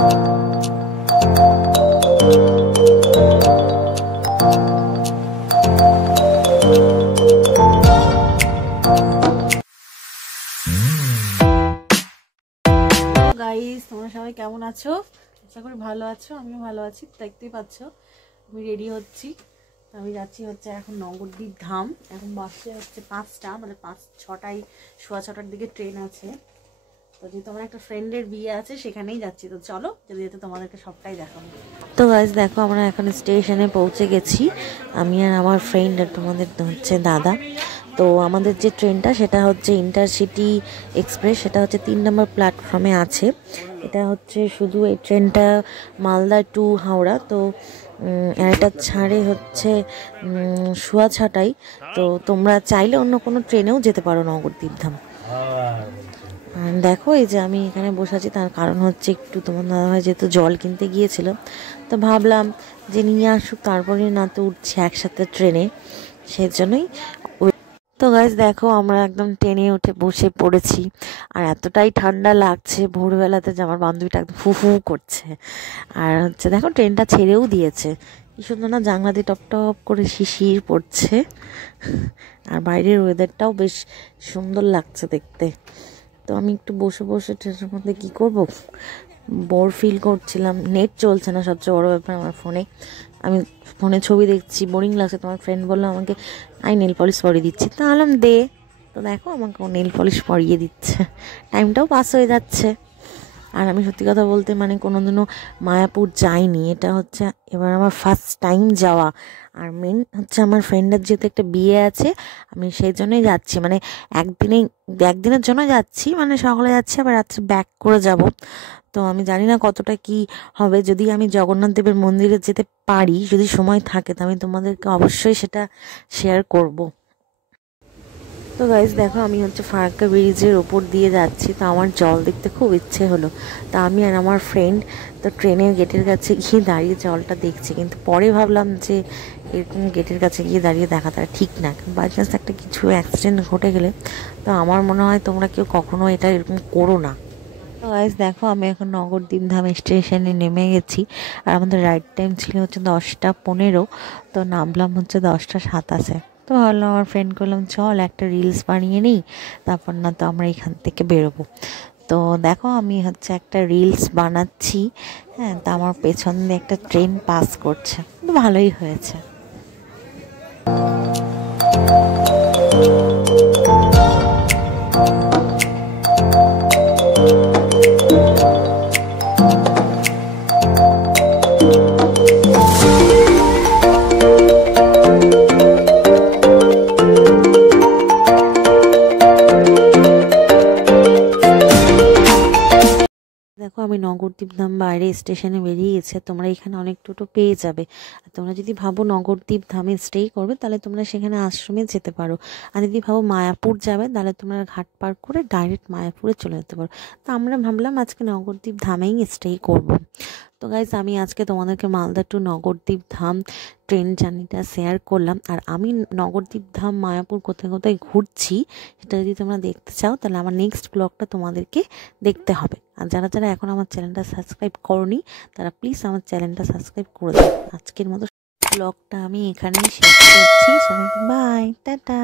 Guys, তোমরা সবাই কেমন আছো? আশা করি ভালো আছো। আমিও ভালো আছি। দেখতেই পাচ্ছ আমি রেডি হচ্ছি। আমি যাচ্ছি হচ্ছে এখন নগরদ্বীপ ধাম। এখন বাসে হচ্ছে 5টা, মানে 5-6টায়, 6:15টার দিকে ট্রেন আছে। তো যেহেতু আমার একটা ফ্রেন্ডের বিয়ে আছে, সেখানেই যাচ্ছি। তো চলো, যেতে যেতে তোমাদেরকে সবটাই দেখাবো। তো গাইস দেখো, আমরা এখন স্টেশনে পৌঁছে গেছি। আমি আর আমার ফ্রেন্ড আর তোমাদের হচ্ছে দাদা। তো আমাদের যে ট্রেনটা সেটা হচ্ছে ইন্টারসিটি এক্সপ্রেস, সেটা হচ্ছে 3 নম্বর প্ল্যাটফর্মে আছে। এটা হচ্ছে শুধু এই ট্রেনটা মালদা টু হাওড়া। তো এটা ছাড়ে হচ্ছে শুয়াছাটাই। তো তোমরা চাইলে অন্য কোনো ট্রেনেও যেতে পারো নগরদ্বীপ ধাম। দেখো, এই যে আমি এখানে বসে আছি, তার কারণ হচ্ছে একটু তোমার দাদাভাই যেহেতু জল কিনতে গিয়েছিল, তো ভাবলাম যে নিয়ে আসুক, তারপরে না তো উঠছি একসাথে ট্রেনে, সেই জন্যই। তো গাইস দেখো, আমরা একদম ট্রেনে উঠে বসে পড়েছি। আর এতটাই ঠান্ডা লাগছে ভোরবেলাতে যে আমার বান্ধবীটা একদম ফু ফু করছে। আর হচ্ছে দেখো, ট্রেনটা ছেড়েও দিয়েছে। কি সুন্দর না, জানলা দিয়ে টপ টপ করে শিশির পড়ছে। আর বাইরের ওয়েদারটাও বেশ সুন্দর লাগছে দেখতে। তো আমি একটু বসে বসে ট্রেনের মধ্যে কী করবো, বোর ফিল করছিলাম। নেট চলছে না, সবচেয়ে বড়ো ব্যাপার। আমার আমি ফোনে ছবি দেখছি, বোরিং লাগছে। তোমার ফ্রেন্ড বললো আমাকে, নেল পলিশ পরিয়ে দিচ্ছি। তাহলে দে। তো দেখো, আমাকে নেল পলিশ পরিয়ে দিচ্ছে। টাইমটাও পাস হয়ে যাচ্ছে। আর আমি সত্যি কথা বলতে মানে কোনোদিনও মায়াপুর যাইনি। এটা হচ্ছে এবার আমার ফার্স্ট টাইম যাওয়া। আর মেন হচ্ছে আমার ফ্রেন্ডের যেহেতু একটা বিয়ে আছে, আমি সেই জন্যই যাচ্ছি। মানে একদিনের জন্য যাচ্ছি, মানে সকালে যাচ্ছি, আবার রাত্রে ব্যাক করে যাব। তো আমি জানি না কতটা কি হবে। যদি আমি জগন্নাথ দেবের মন্দিরে যেতে পারি, যদি সময় থাকে, তো আমি তোমাদেরকে অবশ্যই সেটা শেয়ার করব। তো গাইজ দেখো, আমি হচ্ছে ফারাক্কা ব্রিজের ওপর দিয়ে যাচ্ছি। তো আমার জল দেখতে খুব ইচ্ছে হলো। তা আমি আর আমার ফ্রেন্ড তো ট্রেনের গেটের কাছে গিয়ে দাঁড়িয়ে জলটা দেখছি। কিন্তু পরে ভাবলাম যে এরকম গেটের কাছে গিয়ে দাঁড়িয়ে দেখাটা ঠিক না, বাই চান্স একটা কিছু অ্যাক্সিডেন্ট ঘটে গেলে। তো আমার মনে হয় তোমরা কেউ কখনো এটা এরকম করো না। তো গাইজ দেখো, আমি এখন নগরদ্বীপ ধাম স্টেশনে নেমে গেছি। আর আমাদের রাইড টাইম ছিল হচ্ছে 10টা 15। তো নামলাম হচ্ছে 10টা 27। তো ভাবলাম, আমার ফ্রেন্ড করলাম চল একটা রিলস বানিয়ে নিই, তারপর না তো আমরা এখান থেকে বেরোবো। তো দেখো, আমি হচ্ছে একটা রিলস বানাচ্ছি। হ্যাঁ, তা আমার পেছন দিয়ে একটা ট্রেন পাস করছে, তো ভালোই হয়েছে। দেখো, আমি নগরদ্বীপ ধাম বাইরে স্টেশনে বেরিয়ে গেছে। তোমরা এখানে অনেক টোটো পেয়ে যাবে। আর তোমরা যদি ভাবো নগরদ্বীপ ধামে স্টে করবে, তাহলে তোমরা সেখানে আশ্রমে যেতে পারো। আর যদি ভাবো মায়াপুর যাবে, তাহলে তোমরা ঘাট পার করে ডাইরেক্ট মায়াপুরে চলে যেতে পারো। তো আমরা ভাবলাম আজকে নগরদ্বীপ ধামেই স্টে করব। তো গাইজ, আমি আজকে তোমাদেরকে মালদা টু নগরদ্বীপ ধাম ট্রেন জার্নিটা শেয়ার করলাম। আর আমি নগরদ্বীপ ধাম মায়াপুর কোথায় কোথায় ঘুরছি, সেটা যদি তোমরা দেখতে চাও, তাহলে আমার নেক্সট ব্লগটা তোমাদেরকে দেখতে হবে। আর যারা যারা এখন আমার চ্যানেলটা সাবস্ক্রাইব করোনি, তারা প্লিজ আমার চ্যানেলটা সাবস্ক্রাইব করে দাও। আজকের মতো ব্লগটা আমি এখানেই শেষ করছি। সবাইকে বাই, টাটা।